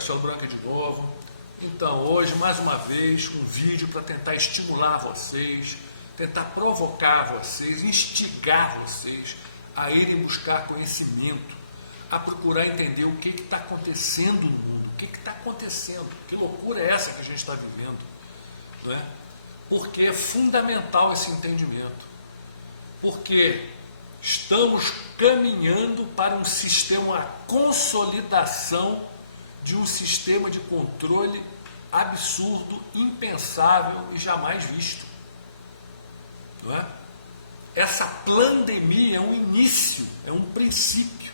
Castelo Branco de novo. Então, hoje, mais uma vez, um vídeo para tentar estimular vocês, tentar provocar vocês, instigar vocês a irem buscar conhecimento, a procurar entender o que está acontecendo no mundo, o que está acontecendo, que loucura é essa que a gente está vivendo, não é? Porque é fundamental esse entendimento, porque estamos caminhando para um sistema, uma consolidação de um sistema de controle absurdo, impensável e jamais visto, não é? Essa pandemia é um início, é um princípio.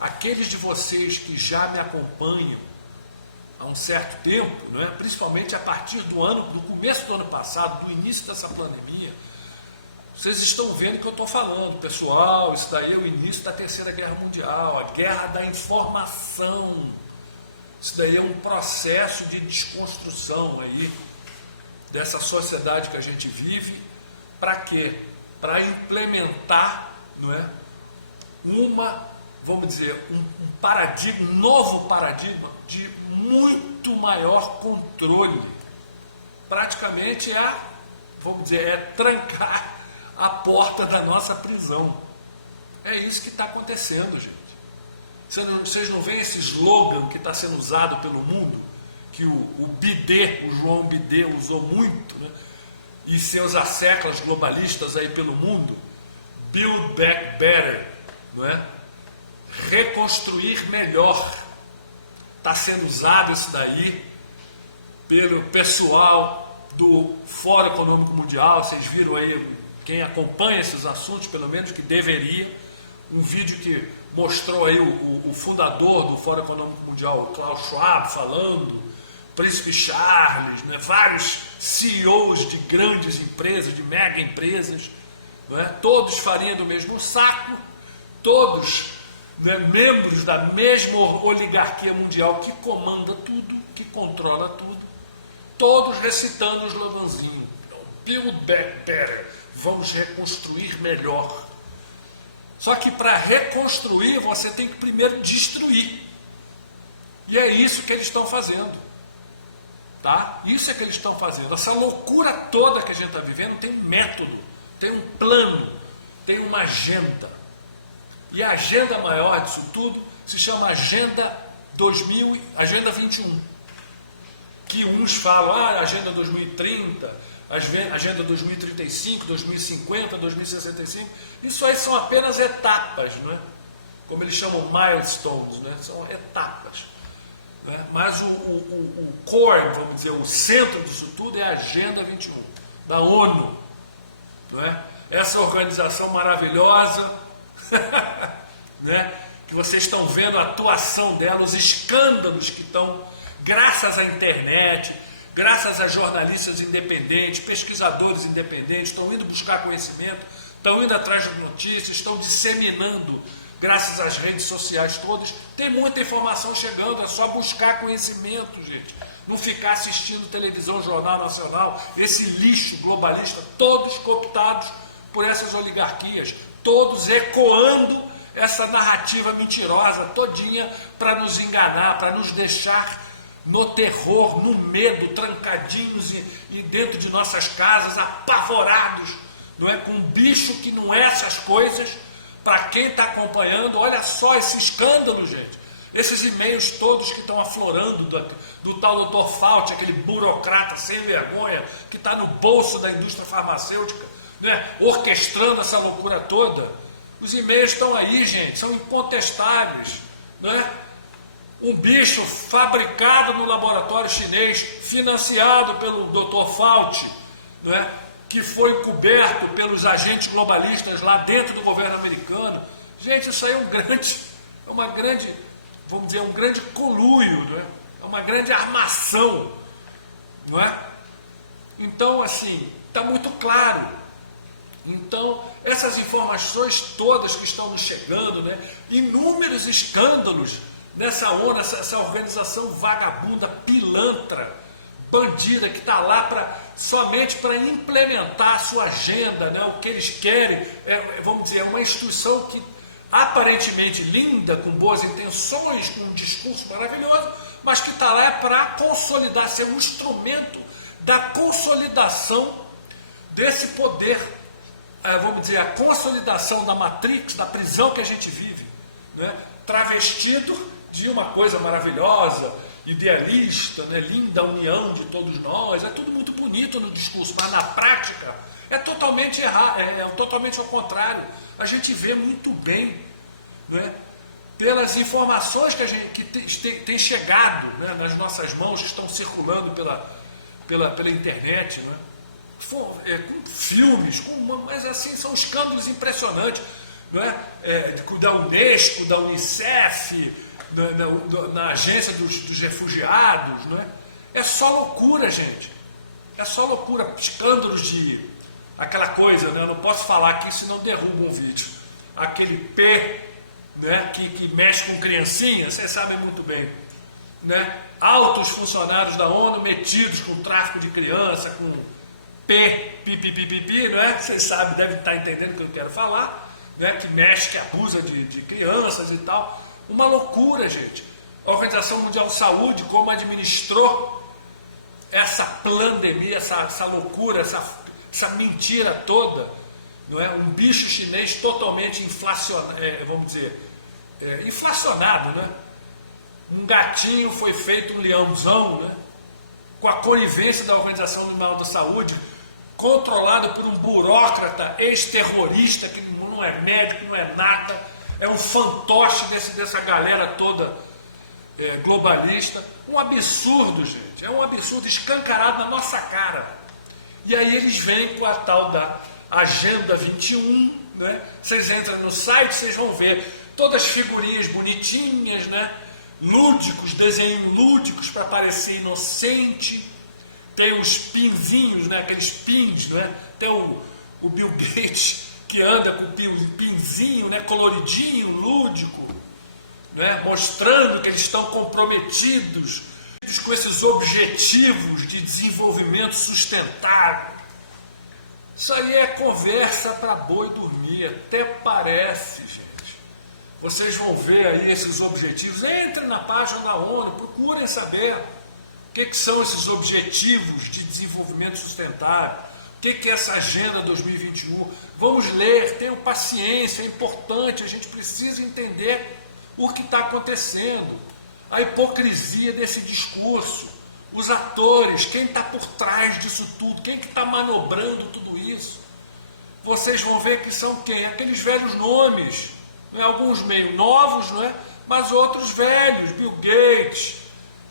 Aqueles de vocês que já me acompanham há um certo tempo, não é? Principalmente a partir do começo do ano passado, do início dessa pandemia, vocês estão vendo o que eu estou falando, pessoal. Isso daí é o início da Terceira Guerra Mundial, a guerra da informação. Isso daí é um processo de desconstrução aí dessa sociedade que a gente vive. Para quê? Para implementar, não é, vamos dizer, um paradigma, um novo paradigma de muito maior controle. Praticamente vamos dizer, é trancar a porta da nossa prisão. É isso que está acontecendo, gente. Vocês não veem esse slogan que está sendo usado pelo mundo, que o Bidê, o João Bidê usou muito, né? E seus asseclas globalistas aí pelo mundo, Build Back Better, não é? Reconstruir melhor. Está sendo usado isso daí pelo pessoal do Fórum Econômico Mundial. Vocês viram aí, quem acompanha esses assuntos, pelo menos que deveria, um vídeo que mostrou aí o fundador do Fórum Econômico Mundial, o Klaus Schwab, falando, Príncipe Charles, né, vários CEOs de grandes empresas, de mega empresas, não é? Todos farinha do mesmo saco, todos, né, membros da mesma oligarquia mundial que comanda tudo, que controla tudo, todos recitando o sloganzinho, Build Back Better, vamos reconstruir melhor. Só que para reconstruir você tem que primeiro destruir. E é isso que eles estão fazendo. Tá? Isso é que eles estão fazendo. Essa loucura toda que a gente está vivendo tem método, tem um plano, tem uma agenda. E a agenda maior disso tudo se chama Agenda 21. Que uns falam, Agenda 2030, Agenda 2035, 2050, 2065. Isso aí são apenas etapas, não é? Como eles chamam milestones, né? São etapas. Né? Mas o core, vamos dizer, o centro disso tudo é a Agenda 21, da ONU. Não é? Essa organização maravilhosa, né? Que vocês estão vendo a atuação dela, os escândalos que estão, graças à internet, graças a jornalistas independentes, pesquisadores independentes, estão indo buscar conhecimento, estão indo atrás de notícias, estão disseminando, graças às redes sociais todas. Tem muita informação chegando, é só buscar conhecimento, gente. Não ficar assistindo televisão, jornal nacional, esse lixo globalista, todos cooptados por essas oligarquias, todos ecoando essa narrativa mentirosa todinha para nos enganar, para nos deixar no terror, no medo, trancadinhos e dentro de nossas casas, apavorados, não é? Com um bicho que não é essas coisas. Para quem está acompanhando, olha só esse escândalo, gente. Esses e-mails todos que estão aflorando do tal Dr. Fauci, aquele burocrata sem vergonha, que está no bolso da indústria farmacêutica, né, orquestrando essa loucura toda. Os e-mails estão aí, gente, são incontestáveis, né? Um bicho fabricado no laboratório chinês, financiado pelo Dr. Fauci, né, que foi encoberto pelos agentes globalistas lá dentro do governo americano. Gente, isso aí é uma grande, vamos dizer, um grande conluio, não é? É uma grande armação, não é? Então, assim, está muito claro. Então, essas informações todas que estão nos chegando, né? Inúmeros escândalos nessa ONU, essa organização vagabunda, pilantra, bandida, que está lá somente para implementar a sua agenda, né? O que eles querem, vamos dizer, uma instituição que aparentemente linda, com boas intenções, com um discurso maravilhoso, mas que está lá para consolidar, ser um instrumento da consolidação desse poder, vamos dizer, a consolidação da Matrix, da prisão que a gente vive, né? Travestido de uma coisa maravilhosa, idealista, né? Linda união de todos nós, é tudo muito bonito no discurso, mas na prática é totalmente errado, é totalmente ao contrário. A gente vê muito bem, né? Pelas informações que tem chegado, né, nas nossas mãos, que estão circulando pela internet, né? Com filmes, mas assim, são escândalos impressionantes, não é? Da Unesco, da Unicef, na agência dos refugiados, não é? É só loucura, gente. É só loucura. Escândalos de aquela coisa, né? Eu não posso falar aqui senão derruba um vídeo. Aquele P, né? que mexe com criancinha, vocês sabem muito bem, né? Altos funcionários da ONU metidos com tráfico de criança, com pipipipipi, né? Vocês sabem, devem estar entendendo o que eu quero falar, né? Que mexe, que abusa de crianças e tal. Uma loucura, gente. A Organização Mundial de Saúde, como administrou essa pandemia, essa loucura, essa mentira toda, não é? Um bicho chinês totalmente inflacionado, vamos dizer, inflacionado, né? Um gatinho foi feito um leãozão, né? Com a conivência da Organização Mundial da Saúde, controlado por um burócrata ex-terrorista, que não é médico, não é nada, é um fantoche dessa galera toda globalista. Um absurdo, gente, é um absurdo escancarado na nossa cara. E aí eles vêm com a tal da Agenda 21, né? Vocês entram no site, vocês vão ver todas as figurinhas bonitinhas, né? Lúdicos, desenhos lúdicos para parecer inocente. Tem os pinzinhos, né? Aqueles pins, né? Tem o Bill Gates que anda com o pinzinho, né? Coloridinho, lúdico, né? Mostrando que eles estão comprometidos com esses objetivos de desenvolvimento sustentável. Isso aí é conversa para boi dormir, até parece, gente. Vocês vão ver aí esses objetivos. Entrem na página da ONU, procurem saber o que são esses objetivos de desenvolvimento sustentável, o que é essa Agenda 2021. Vamos ler, tenham paciência, é importante, a gente precisa entender o que está acontecendo, a hipocrisia desse discurso, os atores, quem está por trás disso tudo, quem que está manobrando tudo isso. Vocês vão ver que são quem? Aqueles velhos nomes, não é? Alguns meio novos, não é? Mas outros velhos, Bill Gates,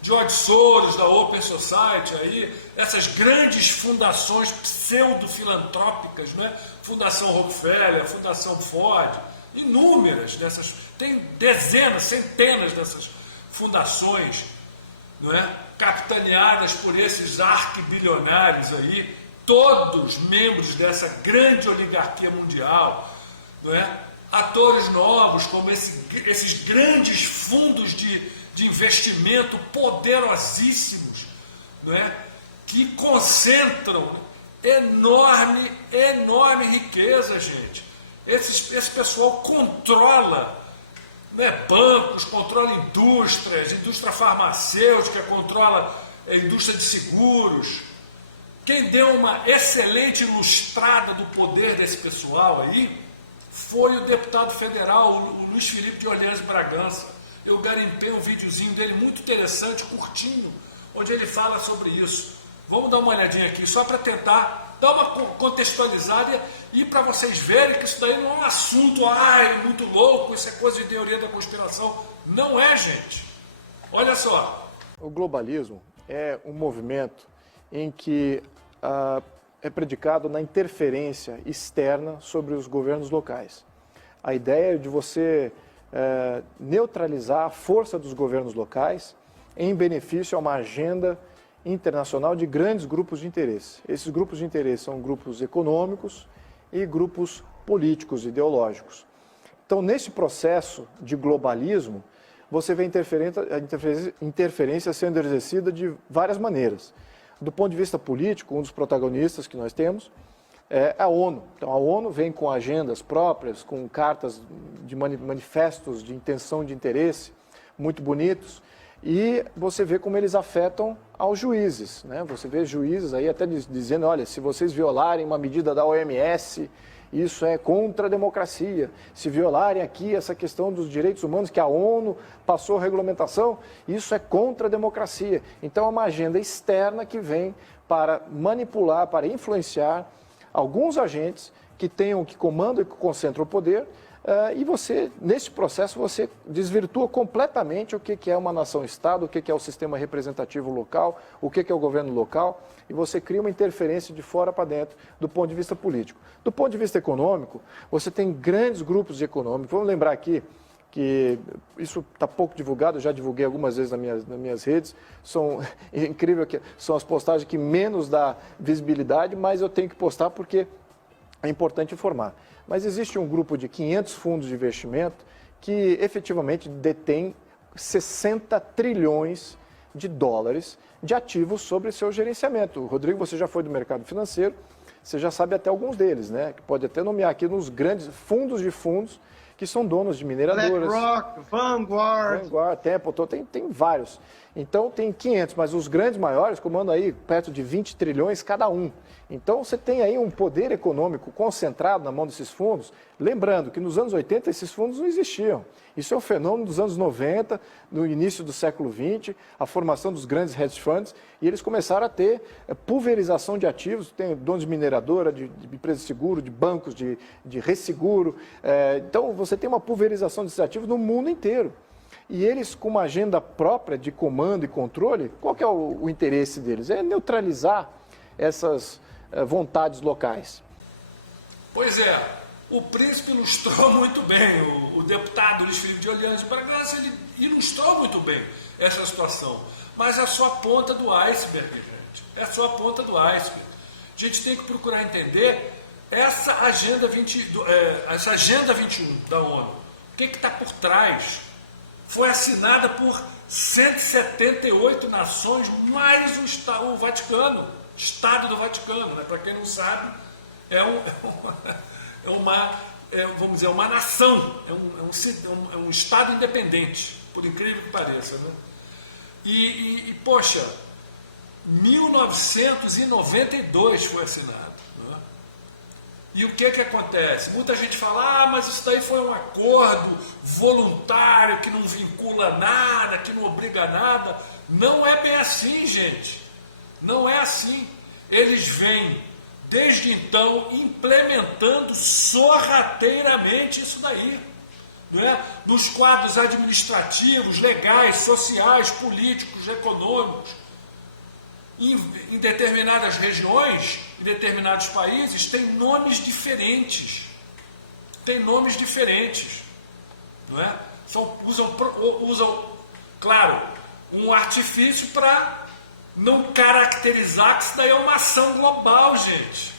George Soros da Open Society, aí, essas grandes fundações pseudo-filantrópicas, não é? Fundação Rockefeller, Fundação Ford, inúmeras dessas, tem dezenas, centenas dessas fundações, não é? Capitaneadas por esses arquibilionários aí, todos membros dessa grande oligarquia mundial, não é? Atores novos como esses grandes fundos de investimento poderosíssimos, não é? Que concentram enorme riqueza, gente. Esse pessoal controla, né, bancos, controla indústrias, indústria farmacêutica, controla a indústria de seguros. Quem deu uma excelente ilustrada do poder desse pessoal aí foi o deputado federal, o Luiz Felipe de Orleans Bragança. Eu garimpei um videozinho dele muito interessante, curtinho, onde ele fala sobre isso. Vamos dar uma olhadinha aqui, só para tentar dar uma contextualizada e para vocês verem que isso daí não é um assunto muito louco, isso é coisa de teoria da conspiração. Não é, gente. Olha só. O globalismo é um movimento em que é predicado na interferência externa sobre os governos locais. A ideia é de você neutralizar a força dos governos locais em benefício a uma agenda internacional de grandes grupos de interesse. Esses grupos de interesse são grupos econômicos e grupos políticos, ideológicos. Então, nesse processo de globalismo, você vê a interferência sendo exercida de várias maneiras. Do ponto de vista político, um dos protagonistas que nós temos é a ONU. Então, a ONU vem com agendas próprias, com cartas de manifestos de intenção de interesse muito bonitos, E você vê como eles afetam aos juízes, né? Você vê juízes aí até dizendo, olha, se vocês violarem uma medida da OMS, isso é contra a democracia. Se violarem aqui essa questão dos direitos humanos que a ONU passou a regulamentação, isso é contra a democracia. Então é uma agenda externa que vem para manipular, para influenciar alguns agentes que comandam e que concentram o poder, e você, nesse processo, você desvirtua completamente o que é uma nação-estado, o que é o sistema representativo local, o que é o governo local, e você cria uma interferência de fora para dentro do ponto de vista político. Do ponto de vista econômico, você tem grandes grupos econômicos. Vamos lembrar aqui que isso está pouco divulgado, eu já divulguei algumas vezes nas minhas redes, é incrível que são as postagens que menos dá visibilidade, mas eu tenho que postar porque é importante informar. Mas existe um grupo de 500 fundos de investimento que efetivamente detém 60 trilhões de dólares de ativos sobre seu gerenciamento. Rodrigo, você já foi do mercado financeiro, você já sabe até alguns deles, né? Que pode até nomear aqui nos grandes fundos de fundos que são donos de mineradoras. BlackRock, Vanguard, Templeton, tem vários. Então tem 500, mas os grandes maiores comandam aí perto de 20 trilhões cada um. Então você tem aí um poder econômico concentrado na mão desses fundos. Lembrando que nos anos 80 esses fundos não existiam. Isso é um fenômeno dos anos 90, no início do século 20, a formação dos grandes hedge funds, e eles começaram a ter pulverização de ativos, tem donos de mineradora, de empresas de seguro, de bancos, de resseguro. Então você tem uma pulverização desses ativos no mundo inteiro. E eles, com uma agenda própria de comando e controle, qual que é o interesse deles? É neutralizar essas vontades locais. Pois é, o príncipe ilustrou muito bem, o deputado Luiz Felipe de Orleans de Bragança, ele ilustrou muito bem essa situação. Mas é só a ponta do iceberg, gente. É só a ponta do iceberg. A gente tem que procurar entender essa agenda 21 da ONU. O que está por trás? Foi assinada por 178 nações, mais o Vaticano, Estado do Vaticano, né? Para quem não sabe, vamos dizer, uma nação, é um Estado independente, por incrível que pareça, né? Poxa, 1992 foi assinado. E o que acontece? Muita gente fala, mas isso daí foi um acordo voluntário, que não vincula nada, que não obriga a nada. Não é bem assim, gente. Não é assim. Eles vêm, desde então, implementando sorrateiramente isso daí. Não é? Nos quadros administrativos, legais, sociais, políticos, econômicos. Em determinadas regiões, em determinados países, tem nomes diferentes. Tem nomes diferentes. Não é? Usam, claro, um artifício para não caracterizar que isso daí é uma ação global, gente.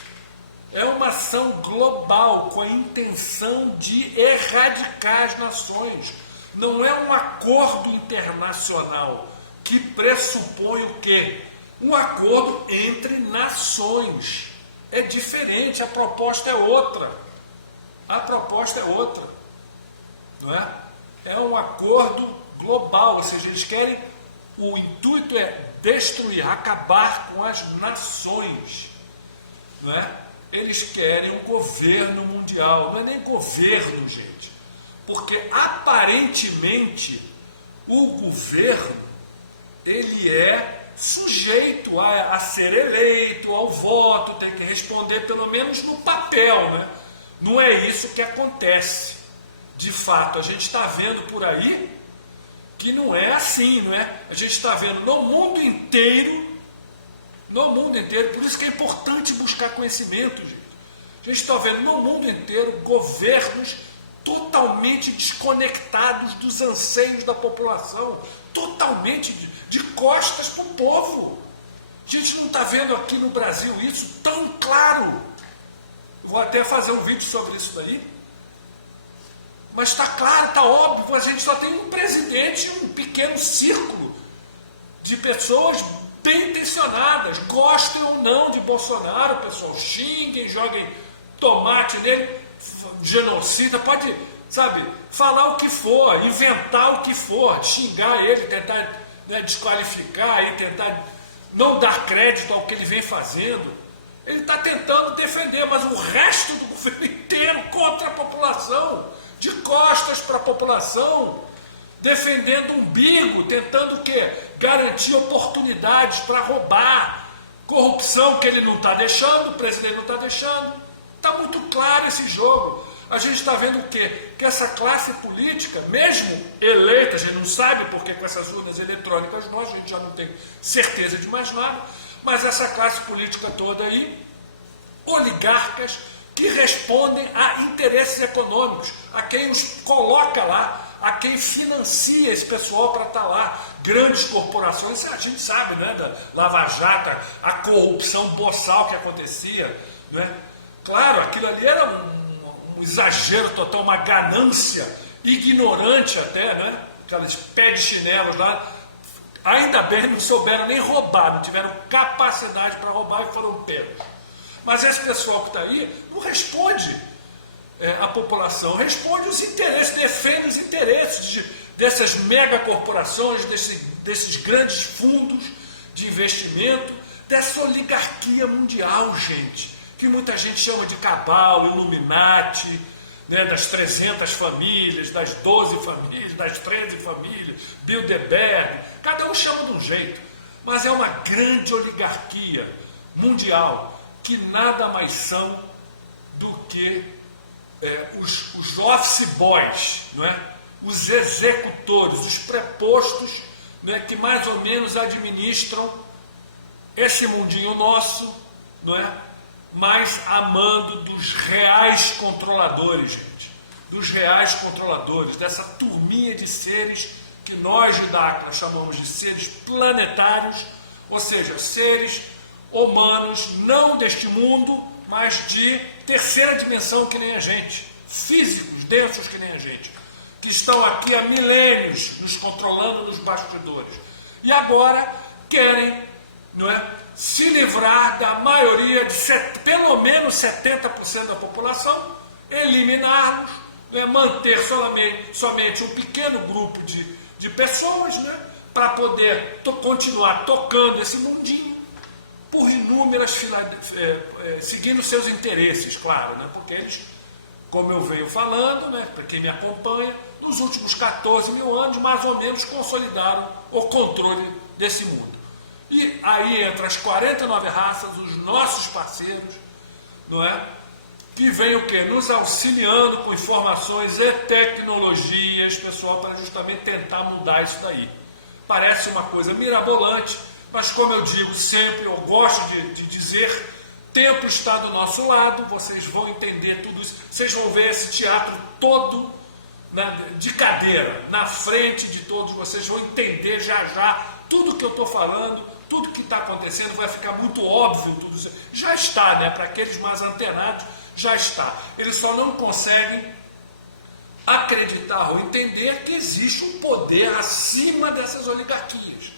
É uma ação global com a intenção de erradicar as nações. Não é um acordo internacional que pressupõe o quê? Um acordo entre nações. É diferente, a proposta é outra. A proposta é outra. Não é? É um acordo global, ou seja, eles querem, o intuito é destruir, acabar com as nações. Não é? Eles querem um governo mundial. Não é nem governo, gente. Porque aparentemente o governo, ele é sujeito a ser eleito, ao voto, tem que responder pelo menos no papel, né? Não é isso que acontece. De fato, a gente está vendo por aí que não é assim, não é? A gente está vendo no mundo inteiro, por isso que é importante buscar conhecimento, gente. A gente está vendo no mundo inteiro governos totalmente desconectados dos anseios da população, totalmente de costas para o povo. A gente não está vendo aqui no Brasil isso tão claro. Vou até fazer um vídeo sobre isso daí. Mas está claro, está óbvio, a gente só tem um presidente e um pequeno círculo de pessoas bem intencionadas, gostem ou não de Bolsonaro, o pessoal xinguem, joguem tomate nele, genocida, pode, sabe, falar o que for, inventar o que for, xingar ele, tentar né, desqualificar e tentar não dar crédito ao que ele vem fazendo. Ele está tentando defender, mas o resto do governo inteiro contra a população, de costas para a população, defendendo o umbigo, tentando o quê? Garantir oportunidades para roubar, corrupção que ele não está deixando, o presidente não está deixando. Está muito claro esse jogo. A gente está vendo o quê? Que essa classe política, mesmo eleita, a gente não sabe porque com essas urnas eletrônicas nós, a gente já não tem certeza de mais nada, mas essa classe política toda aí, oligarcas que respondem a interesses econômicos, a quem os coloca lá, a quem financia esse pessoal para estar lá, grandes corporações, a gente sabe, né, da Lava Jato, a corrupção boçal que acontecia, né? Claro, aquilo ali era um exagero total, uma ganância ignorante até, né? Aqueles pés de chinelos lá, ainda bem não souberam nem roubar, não tiveram capacidade para roubar e foram pegos. Mas esse pessoal que está aí não responde a população, responde os interesses, defende os interesses dessas megacorporações, desses grandes fundos de investimento, dessa oligarquia mundial, gente, que muita gente chama de cabal, Illuminati, né, das 300 famílias, das 12 famílias, das 13 famílias, Bilderberg, cada um chama de um jeito, mas é uma grande oligarquia mundial, que nada mais são do que os office boys, não é? Os executores, os prepostos, não é? Que mais ou menos administram esse mundinho nosso, não é? Mas a mando dos reais controladores, gente. Dos reais controladores, dessa turminha de seres que nós de Dacla chamamos de seres planetários, ou seja, seres humanos não deste mundo, mas de terceira dimensão que nem a gente, físicos, densos que nem a gente, que estão aqui há milênios nos controlando nos bastidores. E agora querem, não é, se livrar da maioria, de pelo menos 70% da população, eliminá-los, né, manter somente um pequeno grupo de pessoas, né, para poder continuar tocando esse mundinho, por inúmeras seguindo seus interesses, claro, né? Porque eles, como eu venho falando, né, para quem me acompanha, nos últimos 14 mil anos, mais ou menos, consolidaram o controle desse mundo. E aí entra as 49 raças, os nossos parceiros, não é? Que vem o quê? Nos auxiliando com informações e tecnologias, pessoal, para justamente tentar mudar isso daí. Parece uma coisa mirabolante, mas como eu digo sempre, eu gosto de dizer, tempo está do nosso lado, vocês vão entender tudo isso, vocês vão ver esse teatro todo de cadeira, na frente de todos vocês, vão entender já tudo que eu estou falando, tudo que está acontecendo, vai ficar muito óbvio, tudo isso. Já está, né? Para aqueles mais antenados, já está. Eles só não conseguem acreditar ou entender que existe um poder acima dessas oligarquias,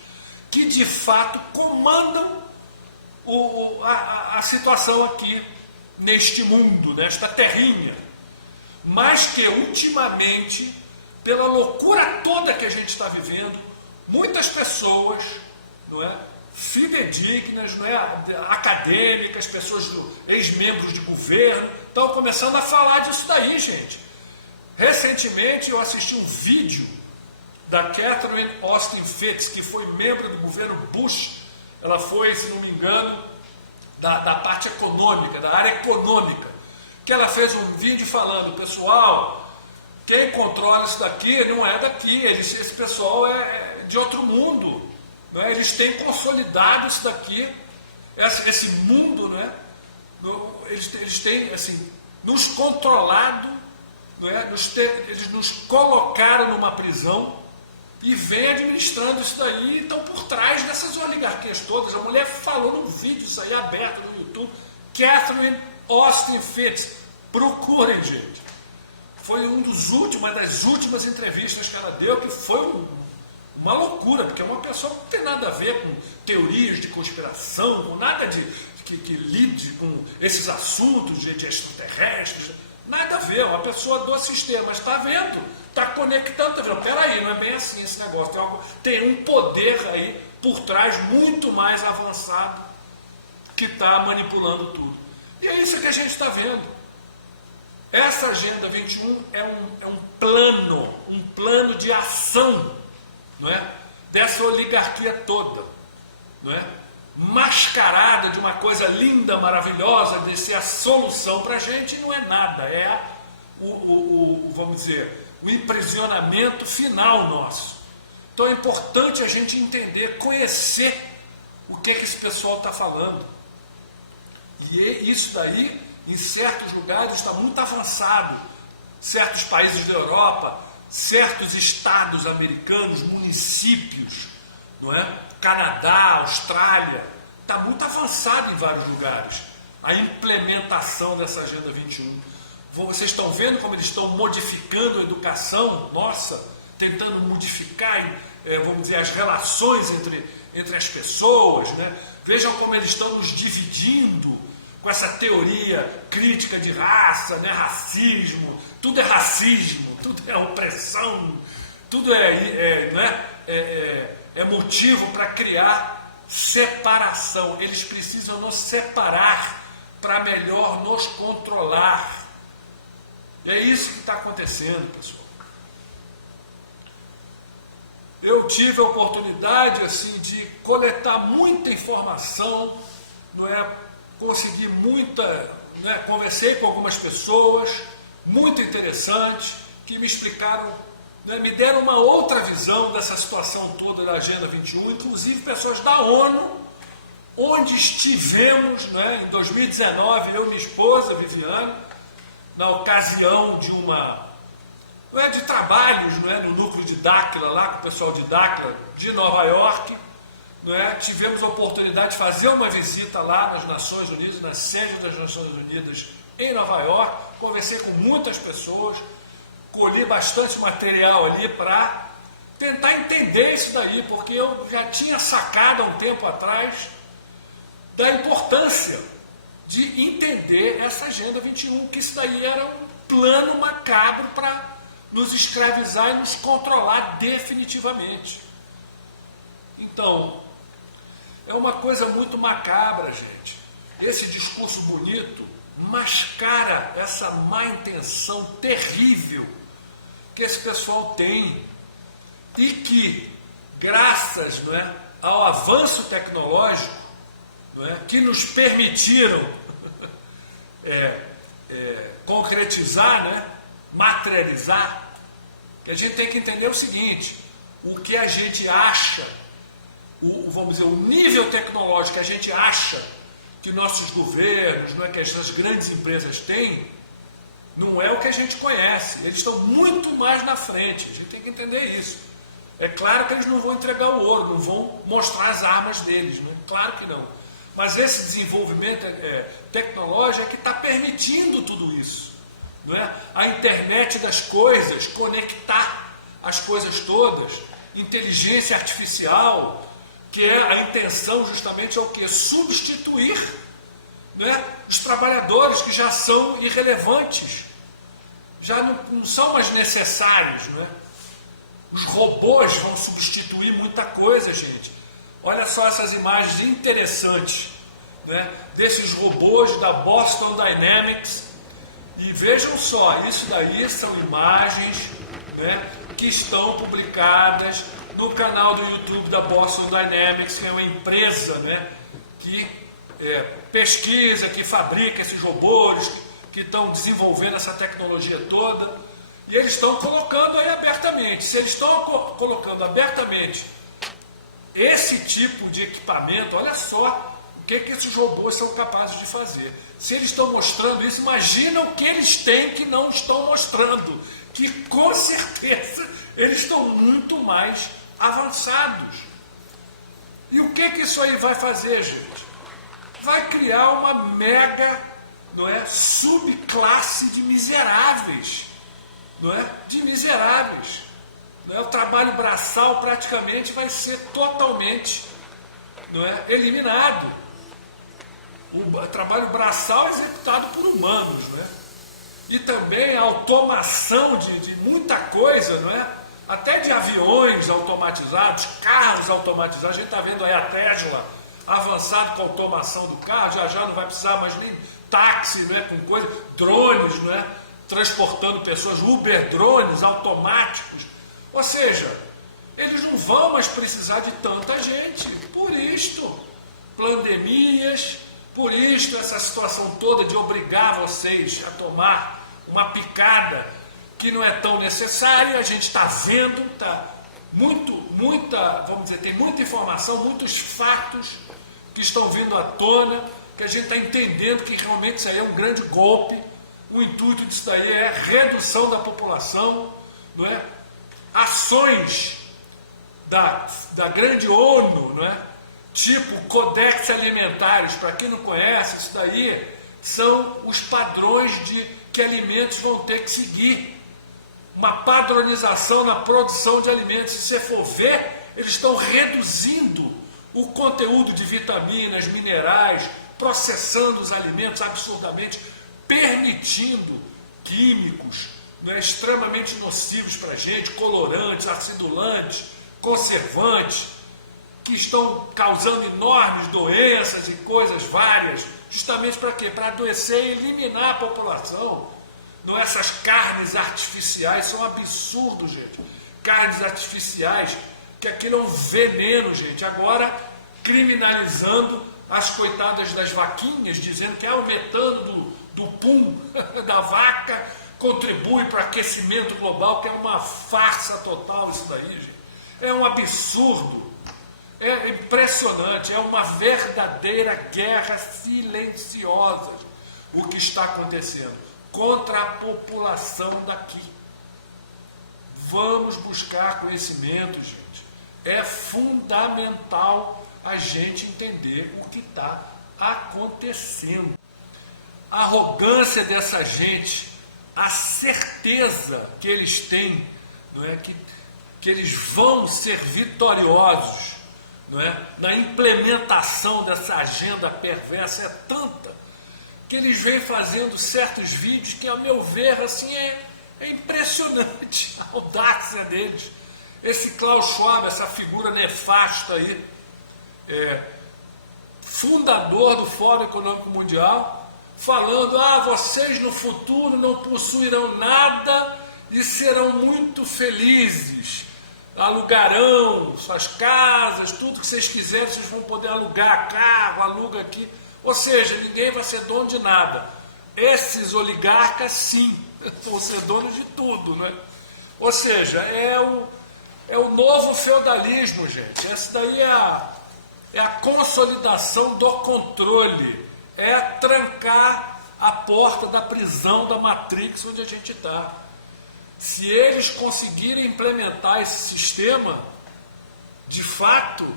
que de fato comandam a situação aqui neste mundo, nesta terrinha, mas que ultimamente, pela loucura toda que a gente está vivendo, muitas pessoas, não é, fidedignas, não é, acadêmicas, pessoas, ex-membros de governo, estão começando a falar disso daí, gente. Recentemente eu assisti um vídeo da Catherine Austin Fitts, que foi membro do governo Bush. Ela foi, se não me engano, da parte econômica, da área econômica, que ela fez um vídeo falando, pessoal, quem controla isso daqui não é daqui, esse pessoal é de outro mundo, não é? Eles têm consolidado isso daqui, esse mundo, não é? Eles têm assim, nos controlado, não é? Eles nos colocaram numa prisão e vem administrando isso daí, e estão por trás dessas oligarquias todas. A mulher falou num vídeo, isso aí aberto no YouTube, Catherine Austin Fitts, procurem, gente. Foi uma das últimas entrevistas que ela deu, que foi uma loucura, porque é uma pessoa que não tem nada a ver com teorias de conspiração, com nada que lide com esses assuntos de extraterrestres. Nada a ver, uma pessoa do sistema está vendo, está conectando, está vendo, peraí, não é bem assim esse negócio, tem um poder aí por trás muito mais avançado que está manipulando tudo. E é isso que a gente está vendo. Essa Agenda 21 é um plano de ação, não é? Dessa oligarquia toda, não é? Mascarada de uma coisa linda, maravilhosa, de ser a solução para a gente, não é nada, é vamos dizer, o emprisionamento final nosso. Então é importante a gente entender, conhecer o que esse pessoal está falando. E isso daí, em certos lugares, está muito avançado. Certos países da Europa, certos estados americanos, municípios, não é? Canadá, Austrália, está muito avançado em vários lugares a implementação dessa Agenda 21. Vocês estão vendo como eles estão modificando a educação nossa, tentando modificar, vamos dizer, as relações entre as pessoas, né? Vejam como eles estão nos dividindo com essa teoria crítica de raça, né? Racismo, tudo é racismo, tudo é opressão, tudo é motivo para criar separação. Eles precisam nos separar para melhor nos controlar. E é isso que está acontecendo, pessoal. Eu tive a oportunidade assim, de coletar muita informação, não é? Consegui muita, né? Conversei com algumas pessoas muito interessantes que me explicaram, né? Me deram uma outra visão dessa situação toda da Agenda 21, inclusive pessoas da ONU, onde estivemos, né? Em 2019, eu e minha esposa, Viviane, na ocasião de de trabalhos, não é, no núcleo de Dáquila, lá com o pessoal de Dáquila, de Nova York, não é, tivemos a oportunidade de fazer uma visita lá nas Nações Unidas, na sede das Nações Unidas em Nova York, conversei com muitas pessoas, colhi bastante material ali para tentar entender isso daí, porque eu já tinha sacado há um tempo atrás da importância de entender essa Agenda 21, que isso daí era um plano macabro para nos escravizar e nos controlar definitivamente. Então, é uma coisa muito macabra, gente. Esse discurso bonito mascara essa má intenção terrível que esse pessoal tem e que, graças, não é, ao avanço tecnológico, não é, que nos permitiram concretizar, né, materializar, a gente tem que entender o seguinte: o que a gente acha, vamos dizer, o nível tecnológico que a gente acha que nossos governos, não é, que essas grandes empresas têm, não é o que a gente conhece. Eles estão muito mais na frente, a gente tem que entender isso. É claro que eles não vão entregar o ouro, não vão mostrar as armas deles, né? Claro que não. Mas esse desenvolvimento tecnológico é que está permitindo tudo isso, não é? A internet das coisas, conectar as coisas todas, inteligência artificial, que é a intenção justamente é o quê? Substituir, né, os trabalhadores que já são irrelevantes, já não são mais necessários, não é? Os robôs vão substituir muita coisa, gente. Olha só essas imagens interessantes, né, desses robôs da Boston Dynamics. E vejam só, isso daí são imagens, né, que estão publicadas no canal do YouTube da Boston Dynamics, que é uma empresa, né, que pesquisa, que fabrica esses robôs, que estão desenvolvendo essa tecnologia toda. E eles estão colocando aí abertamente. Se eles estão colocando abertamente esse tipo de equipamento, olha só o que esses robôs são capazes de fazer. Se eles estão mostrando isso, imagina o que eles têm que não estão mostrando, que com certeza eles estão muito mais avançados. E o que isso aí vai fazer, gente? Vai criar uma mega, não é, subclasse de miseráveis, não é? De miseráveis. Não é? O trabalho braçal praticamente vai ser totalmente, não é, eliminado. O trabalho braçal é executado por humanos, não é? e também a automação de muita coisa, não é? Até de aviões automatizados, carros automatizados. A gente está vendo aí a Tesla avançado com a automação do carro, já não vai precisar mais nem táxi, não é? Com coisa, drones, não é? Transportando pessoas, Uber drones automáticos. Ou seja, eles não vão mais precisar de tanta gente. Por isto, pandemias, por isto essa situação toda de obrigar vocês a tomar uma picada que não é tão necessária. A gente está vendo, vamos dizer, tem muita informação, muitos fatos que estão vindo à tona, que a gente está entendendo que realmente isso aí é um grande golpe. O intuito disso daí é redução da população, não é? Ações da grande ONU, não é? Tipo Codex Alimentares, para quem não conhece, isso daí são os padrões de que alimentos vão ter que seguir. Uma padronização na produção de alimentos. Se você for ver, eles estão reduzindo o conteúdo de vitaminas, minerais, processando os alimentos absurdamente, permitindo químicos, né, extremamente nocivos para a gente, colorantes, acidulantes, conservantes, que estão causando enormes doenças e coisas várias, justamente para quê? Para adoecer e eliminar a população. Não, essas carnes artificiais são absurdos, gente. Carnes artificiais, que aquilo é um veneno, gente. Agora, criminalizando as coitadas das vaquinhas, dizendo que o metano do pum da vaca contribui para o aquecimento global, que é uma farsa total isso daí, gente. É um absurdo. É impressionante. É uma verdadeira guerra silenciosa o que está acontecendo contra a população daqui. Vamos buscar conhecimento, gente. É fundamental a gente entender o que está acontecendo. A arrogância dessa gente, a certeza que eles têm, não é, que eles vão ser vitoriosos, não é, na implementação dessa agenda perversa é tanta, que eles vêm fazendo certos vídeos que, a meu ver, assim, é impressionante a audácia deles. Esse Klaus Schwab, essa figura nefasta aí, fundador do Fórum Econômico Mundial, falando, vocês no futuro não possuirão nada e serão muito felizes, alugarão suas casas, tudo que vocês quiserem, vocês vão poder alugar carro, aluga aqui. Ou seja, ninguém vai ser dono de nada. Esses oligarcas, sim, vão ser donos de tudo, né? Ou seja, é o novo feudalismo, gente. Essa daí é a consolidação do controle. É trancar a porta da prisão da Matrix onde a gente está. Se eles conseguirem implementar esse sistema, de fato,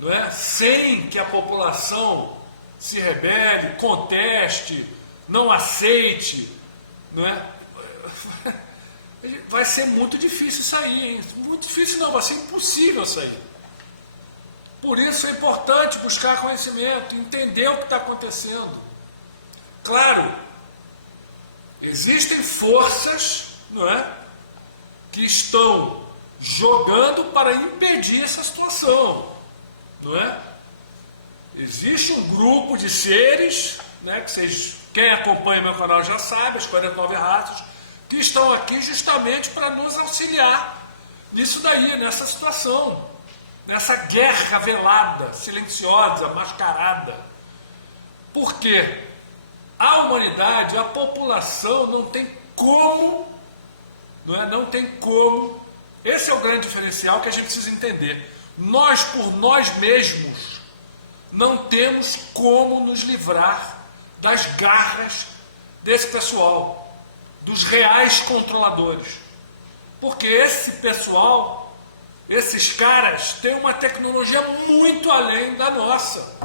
não é, sem que a população se rebele, conteste, não aceite, não é? Vai ser muito difícil sair, hein? Muito difícil não, vai ser impossível sair. Por isso é importante buscar conhecimento, entender o que está acontecendo. Claro, existem forças, não é, que estão jogando para impedir essa situação, não é? Existe um grupo de seres, né, que vocês, quem acompanha meu canal já sabe, as 49 raças, que estão aqui justamente para nos auxiliar nisso daí, nessa situação, nessa guerra velada, silenciosa, mascarada. Porque a humanidade, a população não tem como, não tem como, esse é o grande diferencial que a gente precisa entender. Nós, por nós mesmos, não temos como nos livrar das garras desse pessoal, dos reais controladores. Porque esse pessoal, esses caras, têm uma tecnologia muito além da nossa,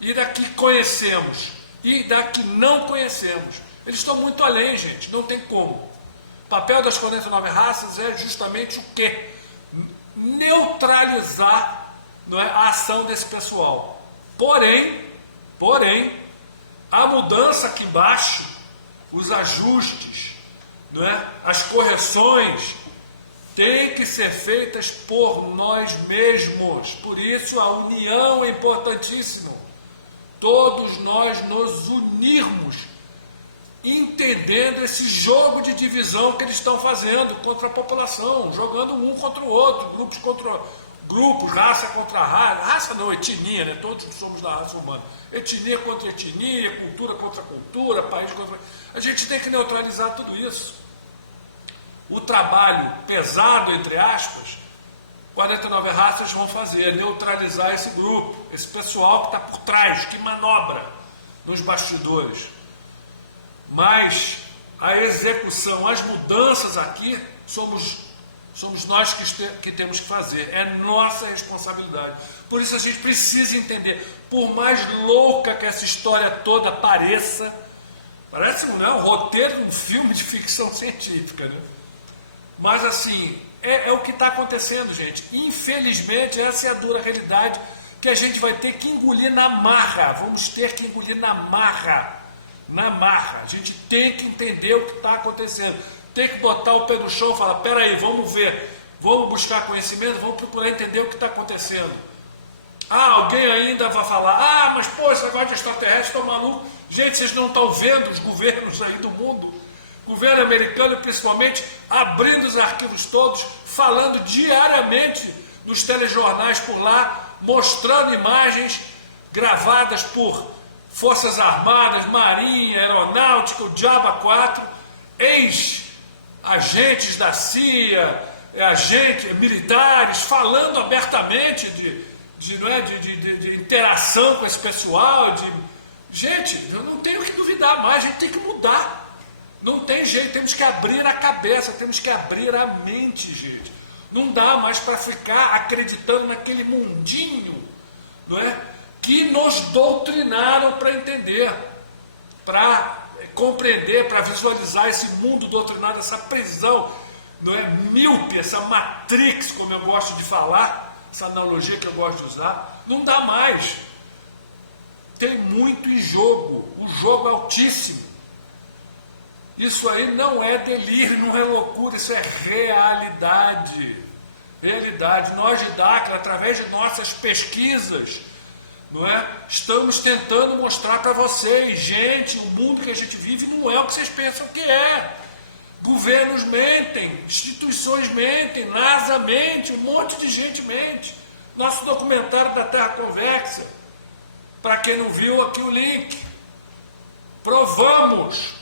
e da que conhecemos, e da que não conhecemos. Eles estão muito além, gente, não tem como. O papel das 49 raças é justamente o quê? Neutralizar, não é, a ação desse pessoal. Porém, a mudança aqui embaixo os ajustes, não é? As correções têm que ser feitas por nós mesmos. Por isso a união é importantíssima. Todos nós nos unirmos, entendendo esse jogo de divisão que eles estão fazendo contra a população, jogando um contra o outro, grupos contra grupos, raça contra raça, raça não, etnia, né? Todos somos da raça humana, etnia contra etnia, cultura contra cultura, país contra... A gente tem que neutralizar tudo isso. O trabalho pesado, entre aspas, 49 raças vão fazer, neutralizar esse grupo, esse pessoal que está por trás, que manobra nos bastidores. Mas a execução, as mudanças aqui, somos nós que temos que fazer, é nossa responsabilidade. Por isso a gente precisa entender, por mais louca que essa história toda pareça, parece, não é, um roteiro de um filme de ficção científica, né? Mas assim, é o que está acontecendo, gente. Infelizmente, essa é a dura realidade que a gente vai ter que engolir na marra. Vamos ter que engolir na marra. Na marra. A gente tem que entender o que está acontecendo. Tem que botar o pé no chão e falar, peraí, vamos ver, vamos buscar conhecimento, vamos procurar entender o que está acontecendo. Alguém ainda vai falar, mas pô, esse negócio de extraterrestre estão maluco. Gente, vocês não estão vendo os governos aí do mundo? Governo americano, principalmente, abrindo os arquivos todos, falando diariamente nos telejornais por lá, mostrando imagens gravadas por Forças Armadas, Marinha, Aeronáutica, o Diabo 4, ex-agentes da CIA, militares, falando abertamente de interação com esse pessoal. Gente, eu não tenho que duvidar mais, a gente tem que mudar. Não tem jeito, temos que abrir a cabeça, temos que abrir a mente, gente. Não dá mais para ficar acreditando naquele mundinho, não é? Que nos doutrinaram para entender, para compreender, para visualizar esse mundo doutrinado, essa prisão, não é? Míope, essa matrix, como eu gosto de falar, essa analogia que eu gosto de usar. Não dá mais. Tem muito em jogo, o jogo é altíssimo. Isso aí não é delírio, não é loucura, isso é realidade. Realidade. Nós de DACRA, através de nossas pesquisas, não é? Estamos tentando mostrar para vocês, gente, o mundo que a gente vive não é o que vocês pensam que é. Governos mentem, instituições mentem, NASA mente, um monte de gente mente. Nosso documentário da Terra Convexa, para quem não viu, aqui o link. Provamos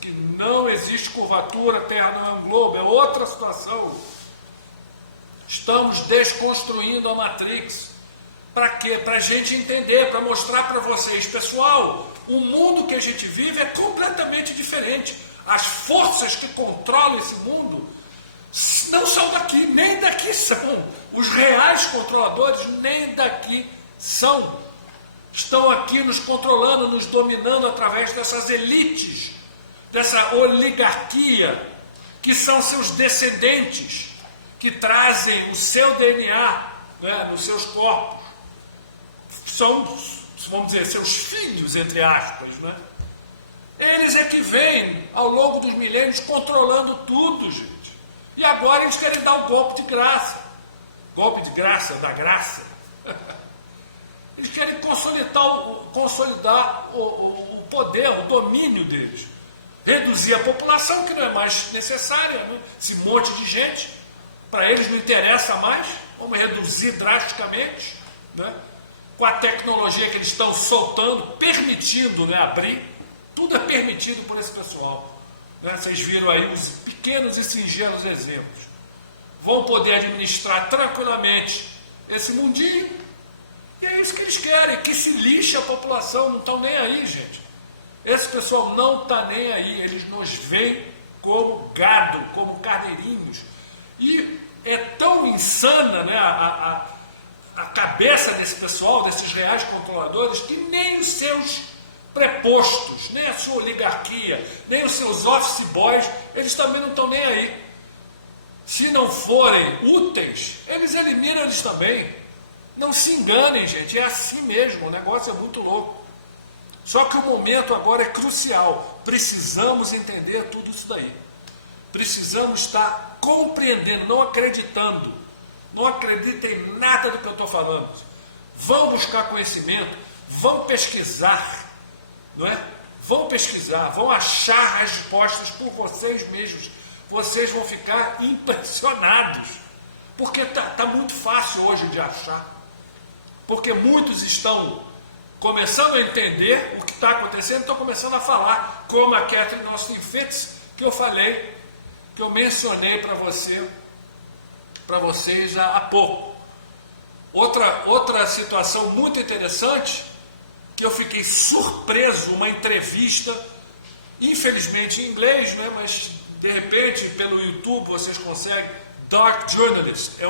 que não existe curvatura, a Terra não é um globo, é outra situação. Estamos desconstruindo a Matrix. Para quê? Para a gente entender, para mostrar para vocês, pessoal, o mundo que a gente vive é completamente diferente. As forças que controlam esse mundo não são daqui, nem daqui são. Os reais controladores nem daqui são. Estão aqui nos controlando, nos dominando através dessas elites, dessa oligarquia, que são seus descendentes, que trazem o seu DNA, né, nos seus corpos. São, vamos dizer, seus filhos, entre aspas, né? Eles é que vêm, ao longo dos milênios, controlando tudo, gente. E agora eles querem dar um golpe de graça. Golpe de graça, da graça. Eles querem consolidar o poder, o domínio deles. Reduzir a população, que não é mais necessária, né? Esse monte de gente, para eles não interessa mais. Vamos reduzir drasticamente, né? Com a tecnologia que eles estão soltando, permitindo, né, abrir. Tudo é permitido por esse pessoal, né? Vocês viram aí os pequenos e singelos exemplos. Vão poder administrar tranquilamente esse mundinho. E é isso que eles querem, que se lixe a população, não estão nem aí, gente. Esse pessoal não está nem aí, eles nos veem como gado, como carneirinhos. E é tão insana, né, a cabeça desse pessoal, desses reais controladores, que nem os seus prepostos, nem a sua oligarquia, nem os seus office boys, eles também não estão nem aí. Se não forem úteis, eles eliminam eles também. Não se enganem, gente, é assim mesmo, o negócio é muito louco. Só que o momento agora é crucial. Precisamos entender tudo isso daí. Precisamos estar compreendendo, não acreditando. Não acreditem em nada do que eu estou falando. Vão buscar conhecimento, vão pesquisar, não é? Vão pesquisar, vão achar respostas por vocês mesmos. Vocês vão ficar impressionados. Porque tá muito fácil hoje de achar. Porque muitos estão começando a entender o que está acontecendo, estão começando a falar, como a Catherine Austin Fitts, que eu falei, que eu mencionei para vocês há pouco. Outra situação muito interessante, que eu fiquei surpreso, uma entrevista, infelizmente em inglês, né, mas de repente pelo YouTube vocês conseguem, Dark Journalist, é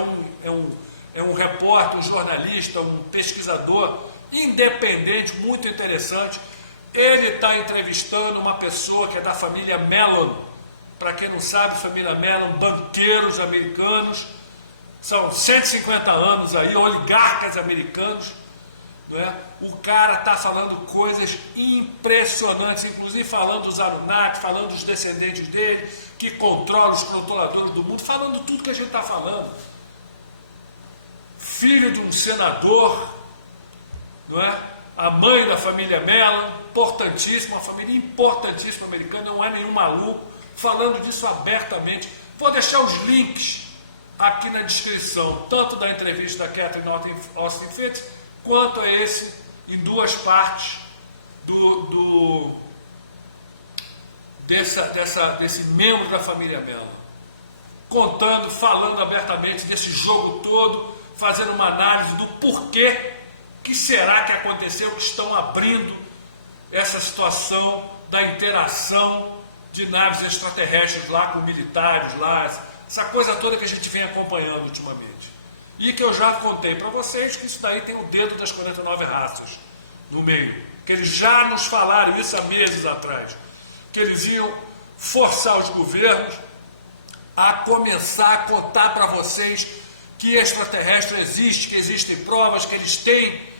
um repórter, um jornalista, um pesquisador independente, muito interessante. Ele está entrevistando uma pessoa que é da família Mellon. Para quem não sabe, família Mellon, banqueiros americanos, são 150 anos aí, oligarcas americanos, não é? O cara está falando coisas impressionantes, inclusive falando dos Anunnaki, falando dos descendentes dele, que controlam os controladores do mundo, falando tudo que a gente está falando. Filho de um senador, não é? A mãe da família Mellon, importantíssima, uma família importantíssima americana, não é nenhum maluco, falando disso abertamente. Vou deixar os links aqui na descrição, tanto da entrevista da Catherine Austin Fitts, quanto a esse, em duas partes, desse membro da família Mellon, contando, falando abertamente desse jogo todo, fazendo uma análise do porquê que será que aconteceu, que estão abrindo essa situação da interação de naves extraterrestres lá com militares lá, essa coisa toda que a gente vem acompanhando ultimamente. E que eu já contei para vocês que isso daí tem o dedo das 49 raças no meio, que eles já nos falaram isso há meses atrás, que eles iam forçar os governos a começar a contar para vocês que extraterrestre existe, que existem provas, que eles têm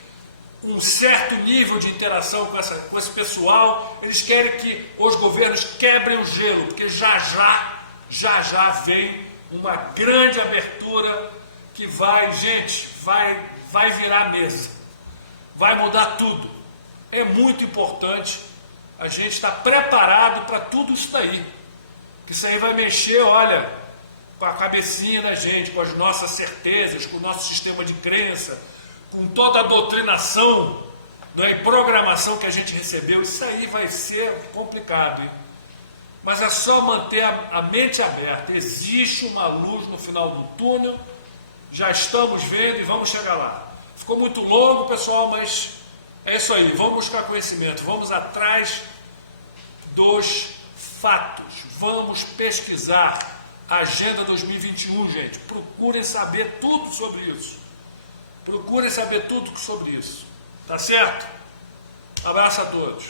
um certo nível de interação com esse pessoal. Eles querem que os governos quebrem o gelo, porque já vem uma grande abertura que vai virar mesa, vai mudar tudo. É muito importante a gente estar preparado para tudo isso daí, que isso aí vai mexer, olha, com a cabecinha da gente, com as nossas certezas, com o nosso sistema de crença, com toda a doutrinação, né, e programação que a gente recebeu. Isso aí vai ser complicado, hein? Mas é só manter a mente aberta. Existe uma luz no final do túnel, já estamos vendo e vamos chegar lá. Ficou muito longo, pessoal, mas é isso aí. Vamos buscar conhecimento, vamos atrás dos fatos, vamos pesquisar. Agenda 2021, gente, procurem saber tudo sobre isso. Procurem saber tudo sobre isso. Tá certo? Abraço a todos.